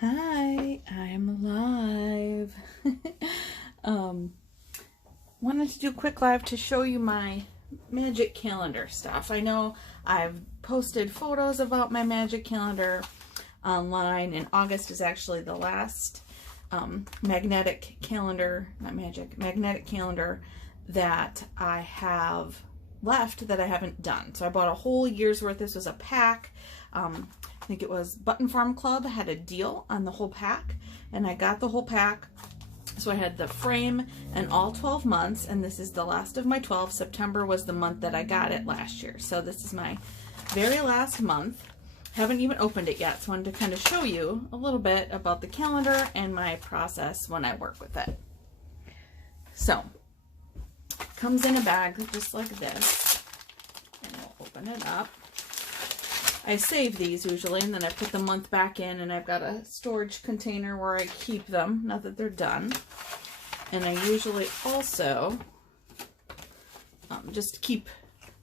Hi, I'm alive. Wanted to do a quick live to show you my magic calendar stuff. I know I've posted photos about my magic calendar online, and August is actually the last magnetic calendar that I have left that I haven't done. So I bought a whole year's worth. This was a pack. I think it was Button Farm Club had a deal on the whole pack, and I got the whole pack. So I had the frame and all 12 months, and this is the last of my 12. September was the month that I got it last year. So this is my very last month. Haven't even opened it yet, so I wanted to kind of show you a little bit about the calendar and my process when I work with it. So, it comes in a bag just like this, and we'll open it up. I save these usually, and then I put the month back in, and I've got a storage container where I keep them, now that they're done. And I usually also just keep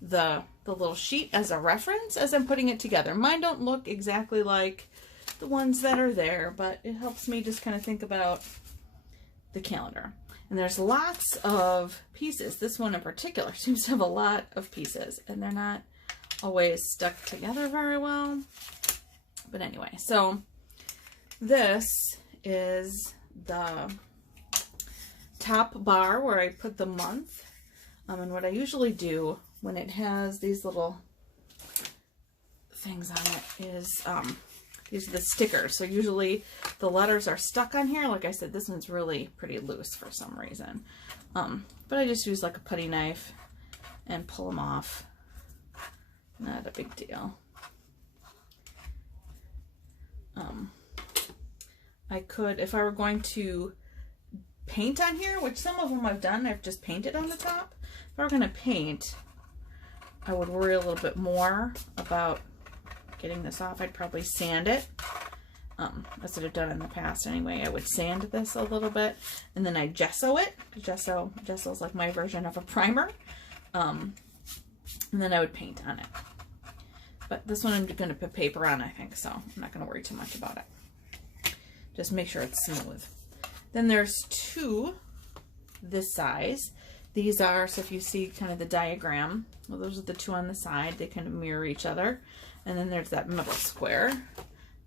the little sheet as a reference as I'm putting it together. Mine don't look exactly like the ones that are there, but it helps me just kind of think about the calendar. And there's lots of pieces. This one in particular seems to have a lot of pieces, and they're not always stuck together very well. But anyway, so this is the top bar where I put the month. And what I usually do when it has these little things on it is these are the stickers. So usually the letters are stuck on here. Like I said, this one's really pretty loose for some reason. But I just use like a putty knife and pull them off. Not a big deal. I could, if I were going to paint on here, which some of them I've done, I've just painted on the top. If I were going to paint, I would worry a little bit more about getting this off. I'd probably sand it, as I've done in the past anyway. I would sand this a little bit, and then I gesso it. Gesso's like my version of a primer. And then I would paint on it. But this one I'm going to put paper on, I think, so I'm not going to worry too much about it. Just make sure it's smooth. Then there's two this size. These are, so if you see kind of the diagram, well, those are the two on the side. They kind of mirror each other. And then there's that middle square.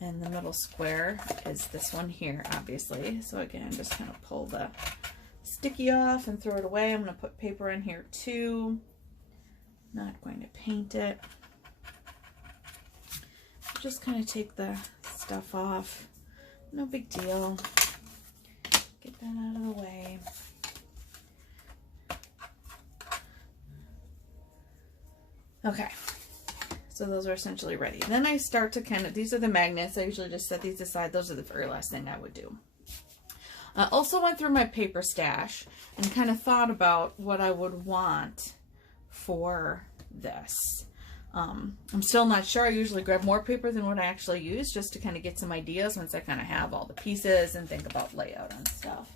And the middle square is this one here, obviously. So again, just kind of pull the sticky off and throw it away. I'm going to put paper on here too. Not going to paint it. Just kind of take the stuff off. No big deal. Get that out of the way. Okay. So those are essentially ready. Then I start to kind of, these are the magnets. I usually just set these aside. Those are the very last thing I would do. I also went through my paper stash and kind of thought about what I would want for this. I'm still not sure. I usually grab more paper than what I actually use just to kind of get some ideas once I kind of have all the pieces and think about layout and stuff.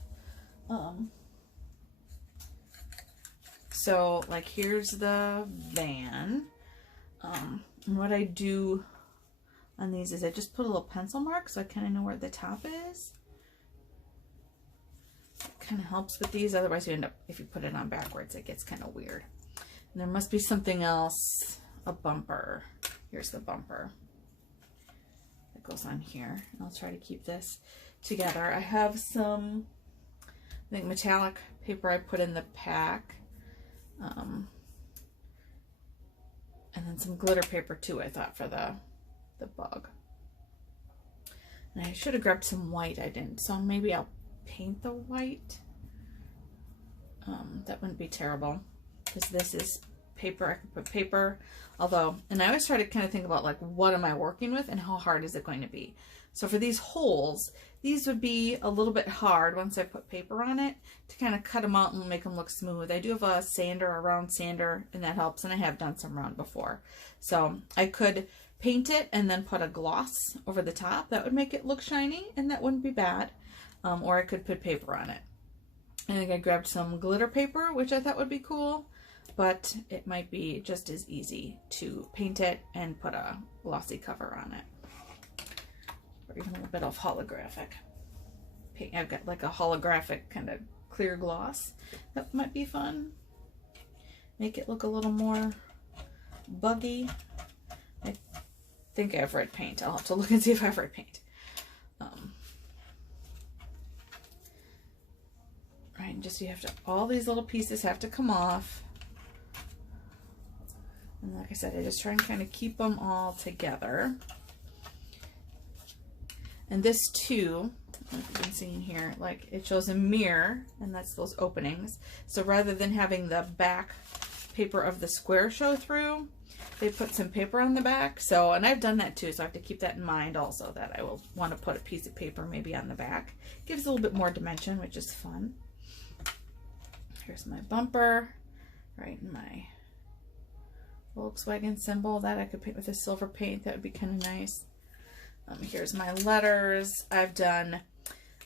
So like here's the van. And what I do on these is I just put a little pencil mark so I kind of know where the top is. It kind of helps with these. Otherwise you end up, if you put it on backwards, it gets kind of weird. And there must be something else. A bumper. Here's the bumper that goes on here. I'll try to keep this together. I have some, I think, metallic paper I put in the pack. And then some glitter paper too, I thought, for the bug. And I should have grabbed some white. I didn't. So maybe I'll paint the white. That wouldn't be terrible because this is paper. I could put paper, although, and I always try to kind of think about like what am I working with and how hard is it going to be. So for these holes, these would be a little bit hard once I put paper on it to kind of cut them out and make them look smooth. I do have a sander, a round sander, and that helps, and I have done some round before. So I could paint it and then put a gloss over the top. That would make it look shiny, and that wouldn't be bad. Or I could put paper on it. I think I grabbed some glitter paper, which I thought would be cool. But it might be just as easy to paint it and put a glossy cover on it. Or even a little bit of holographic paint. I've got like a holographic kind of clear gloss. That might be fun. Make it look a little more buggy. I think I have red paint. I'll have to look and see if I have red paint. Right, just you have to, all these little pieces have to come off. And like I said, I just try and kind of keep them all together. And this too, like you've been seeing here, like it shows a mirror, and that's those openings. So rather than having the back paper of the square show through, they put some paper on the back. So, and I've done that too, so I have to keep that in mind also, that I will want to put a piece of paper maybe on the back. Gives a little bit more dimension, which is fun. Here's my bumper, right in my Volkswagen symbol that I could paint with a silver paint. That would be kind of nice. Here's my letters. I've done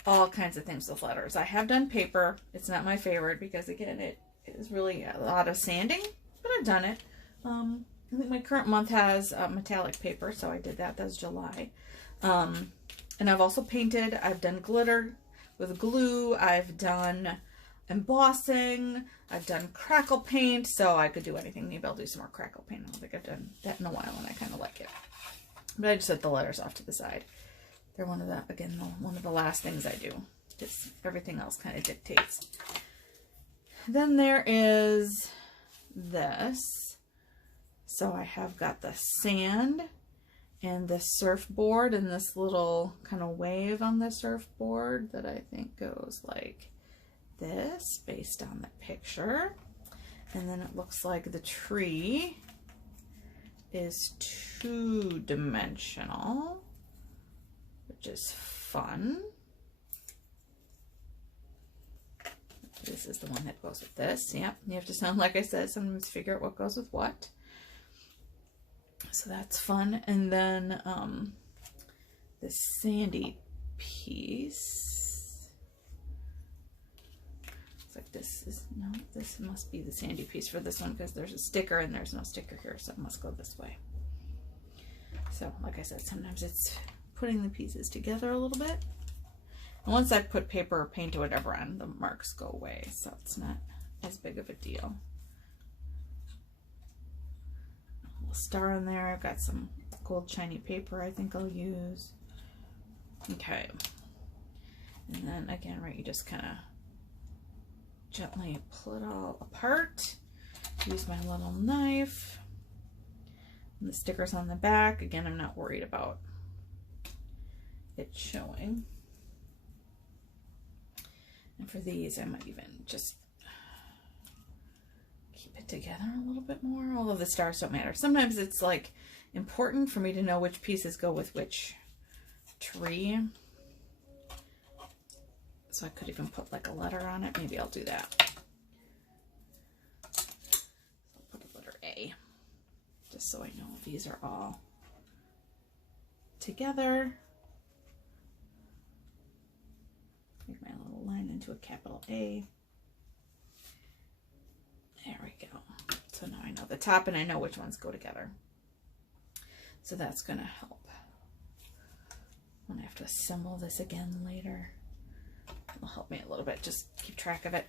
all kinds of things with letters. I have done paper. It's not my favorite because, again, it is really a lot of sanding, but I've done it. I think my current month has metallic paper, so I did that. That's July. And I've also painted. I've done glitter with glue. I've done embossing. I've done crackle paint, so I could do anything. Maybe I'll do some more crackle paint. I don't think I've done that in a while, and I kind of like it. But I just set the letters off to the side. They're one of the, again, one of the last things I do. Just everything else kind of dictates. Then there is this. So I have got the sand and the surfboard and this little kind of wave on the surfboard that I think goes like this based on the picture. And then it looks like the tree is two-dimensional, which is fun. This is the one that goes with this. Yep, you have to sound, like I said, sometimes figure out what goes with what. So that's fun. And then this sandy piece. It's like this is, no, this must be the sandy piece for this one because there's a sticker and there's no sticker here, so it must go this way. So like I said, sometimes it's putting the pieces together a little bit. And once I put paper or paint or whatever on, the marks go away, so it's not as big of a deal. A little star in there. I've got some gold shiny paper I think I'll use. Okay. And then again, right, you just kind of gently pull it all apart. Use my little knife. And the stickers on the back. Again, I'm not worried about it showing. And for these, I might even just keep it together a little bit more, although the stars don't matter. Sometimes it's like important for me to know which pieces go with which tree. So I could even put like a letter on it. Maybe I'll do that. I'll put a letter A, just so I know these are all together. Make my little line into a capital A. There we go. So now I know the top and I know which ones go together. So that's going to help. When I have to assemble this again later, it'll help me a little bit. Just keep track of it.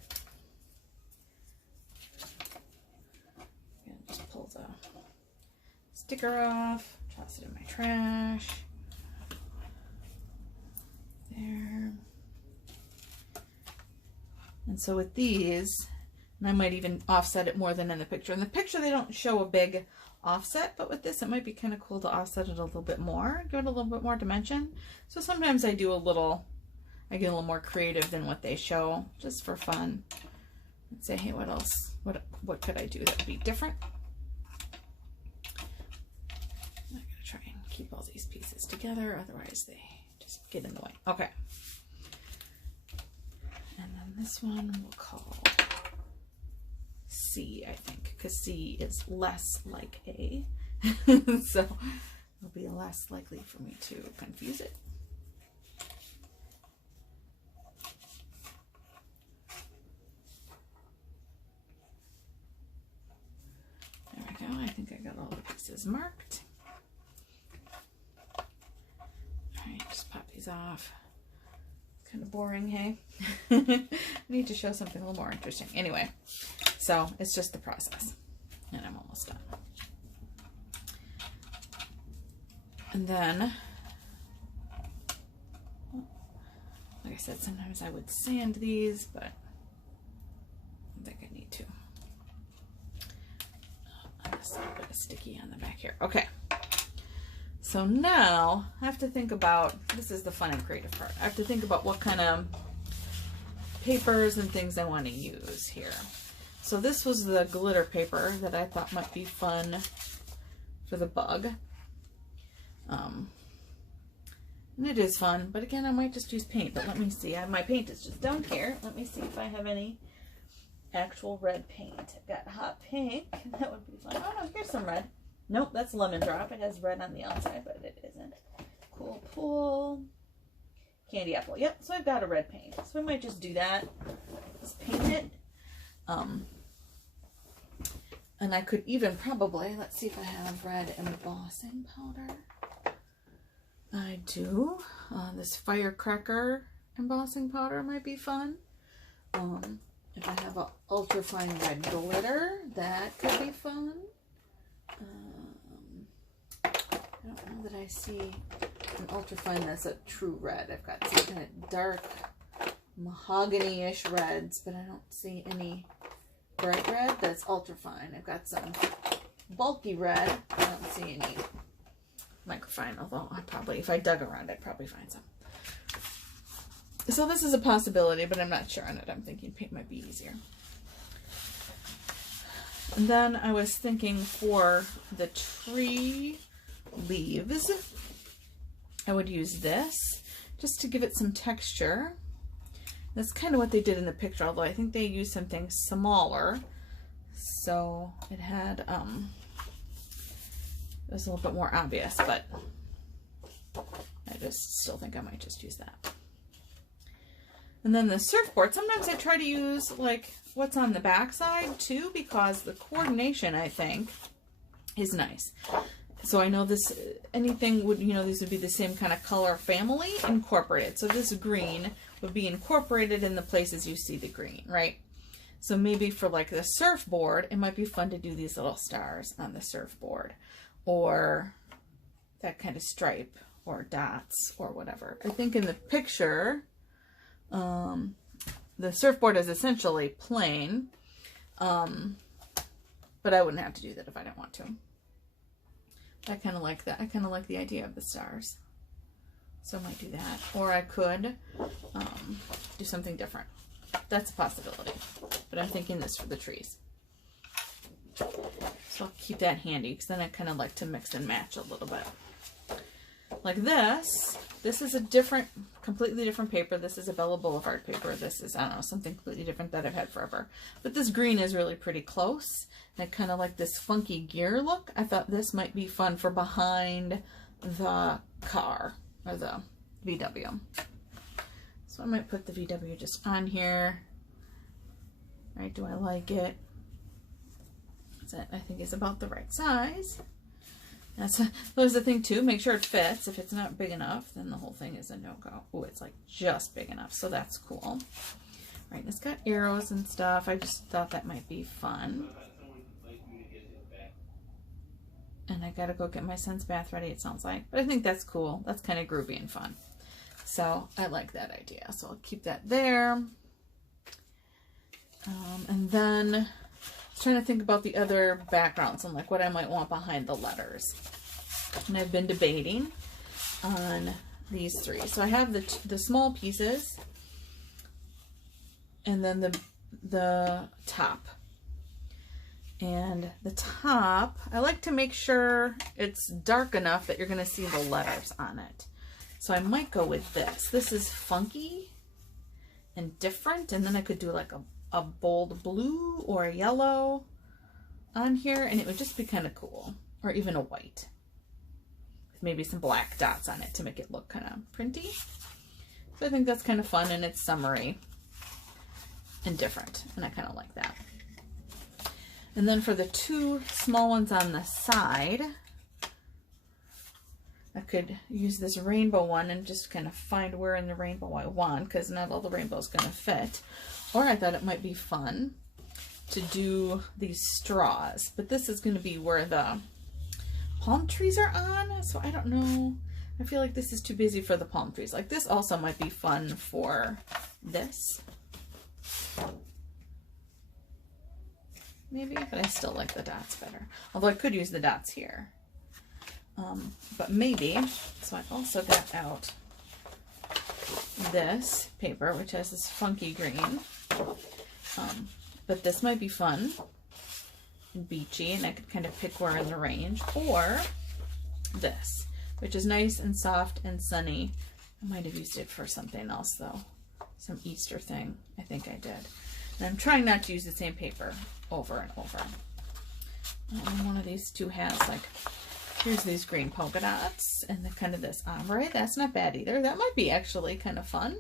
And just pull the sticker off, toss it in my trash. There. And so with these, and I might even offset it more than in the picture. In the picture, they don't show a big offset, but with this, it might be kind of cool to offset it a little bit more, give it a little bit more dimension. So sometimes I do a little, I get a little more creative than what they show, just for fun. And say, hey, what else? What could I do that would be different? I'm gonna try and keep all these pieces together, otherwise they just get in the way. Okay. And then this one we'll call C, I think, because C is less like A. So it'll be less likely for me to confuse it. There we go. I think I got all the pieces marked. All right, just pop these these off. Kind of boring, hey? I need to show something a little more interesting. Anyway, so it's just the process. And I'm almost done. And then, like I said, sometimes I would sand these, but I don't think I need to. I'm just a little bit of sticky on the back here. Okay. So now I have to think about, this is the fun and creative part. I have to think about what kind of papers and things I want to use here. So this was the glitter paper that I thought might be fun for the bug. And it is fun, but again, I might just use paint, but let me see. My paint is just down here. Let me see if I have any actual red paint. I've got hot pink, that would be fun. Oh no, here's some red. Nope, that's lemon drop. It has red on the outside, but it isn't. Cool Pool. Candy apple. Yep, so I've got a red paint. So I might just do that. Just paint it. And I could even probably, let's see if I have red embossing powder. I do. This firecracker embossing powder might be fun. If I have an ultra fine red glitter, that could be fun. I don't know that I see an ultra fine that's a true red. I've got some kind of dark mahogany-ish reds, but I don't see any bright red that's ultra fine. I've got some bulky red. I don't see any microfine, although I probably, if I dug around, I'd probably find some. So this is a possibility, but I'm not sure on it. I'm thinking paint might be easier. And then I was thinking for the tree leaves, I would use this just to give it some texture. That's kind of what they did in the picture, although I think they used something smaller. So it had, it was a little bit more obvious, but I just still think I might just use that. And then the surfboard, sometimes I try to use like what's on the back side too, because the coordination, I think, is nice. So I know this, anything would, you know, these would be the same kind of color family incorporated. So this green would be incorporated in the places you see the green, right? So maybe for like the surfboard, it might be fun to do these little stars on the surfboard, or that kind of stripe or dots or whatever. I think in the picture, the surfboard is essentially plain, but I wouldn't have to do that if I didn't want to. I kind of like that. I kind of like the idea of the stars. So I might do that. Or I could do something different. That's a possibility. But I'm thinking this for the trees. So I'll keep that handy, because then I kind of like to mix and match a little bit. Like this. This is a different, completely different paper. This is a Bella Boulevard paper. This is, I don't know, something completely different that I've had forever. But this green is really pretty close. And I kind of like this funky gear look. I thought this might be fun for behind the car, or the VW. So I might put the VW just on here. All right, do I like it? That I think is about the right size. That was the thing too. Make sure it fits. If it's not big enough, then the whole thing is a no-go. Oh, it's like just big enough, so that's cool. All right, it's got arrows and stuff. I just thought that might be fun. And I gotta go get my son's bath ready, it sounds like. But I think that's cool. That's kind of groovy and fun. So I like that idea. So I'll keep that there. And then I was trying to think about the other backgrounds and like what I might want behind the letters. And I've been debating on these three. So I have the small pieces, and then the top. And the top, I like to make sure it's dark enough that you're going to see the letters on it. So I might go with this. This is funky and different. And then I could do like a bold blue or a yellow on here, and it would just be kind of cool. Or even a white. With maybe some black dots on it to make it look kind of printy. So I think that's kind of fun, and it's summery and different. And I kind of like that. And then for the two small ones on the side, I could use this rainbow one and just kind of find where in the rainbow I want, because not all the rainbow's going to fit. Or I thought it might be fun to do these straws, but this is going to be where the palm trees are on, so I don't know. I feel like this is too busy for the palm trees. Like this also might be fun for this. Maybe, but I still like the dots better. Although I could use the dots here. But maybe, so I also got out this paper, which has this funky green. But this might be fun and beachy, and I could kind of pick where in the range. Or this, which is nice and soft and sunny. I might have used it for something else though. Some Easter thing, I think I did. And I'm trying not to use the same paper over and over. And one of these two has like, here's these green polka dots and the kind of this ombre. That's not bad either. That might be actually kind of fun.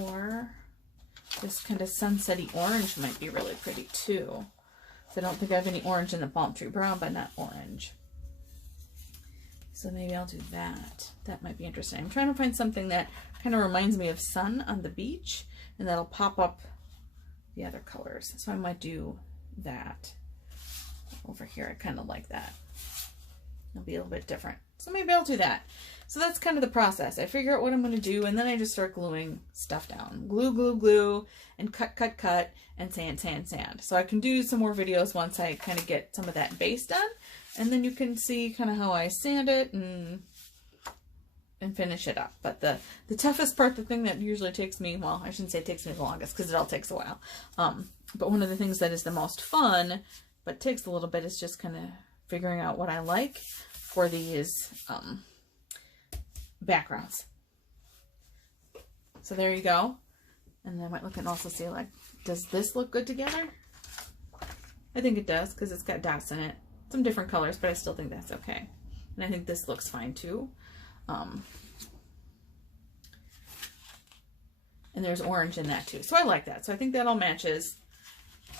Or this kind of sunsetty orange might be really pretty too. So I don't think I have any orange in the palm tree. Brown, but not orange. So maybe I'll do that. That might be interesting. I'm trying to find something that kind of reminds me of sun on the beach, and that'll pop up the other colors. So I might do that. Over here, I kind of like that. It'll be a little bit different. So maybe I'll do that. So that's kind of the process. I figure out what I'm going to do, and then I just start gluing stuff down. Glue, glue, glue, and cut, cut, cut, and sand, sand, sand. So I can do some more videos once I kind of get some of that base done, and then you can see kind of how I sand it and finish it up. But the toughest part, the thing that usually takes me, well, I shouldn't say it takes me the longest because it all takes a while. But one of the things that is the most fun, but takes a little bit, is just kind of figuring out what I like for these backgrounds. So there you go. And then I might look and also see, like, does this look good together? I think it does, because it's got dots in it. Some different colors, but I still think that's okay. And I think this looks fine too. And there's orange in that too. So I like that. So I think that all matches.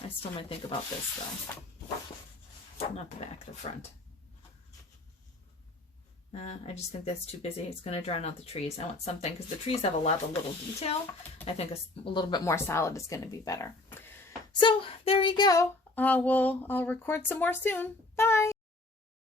I still might think about this though. Not the back, the front. I just think that's too busy. It's going to drown out the trees. I want something, because the trees have a lot of little detail. I think a little bit more solid is going to be better. So there you go. I'll record some more soon. Bye.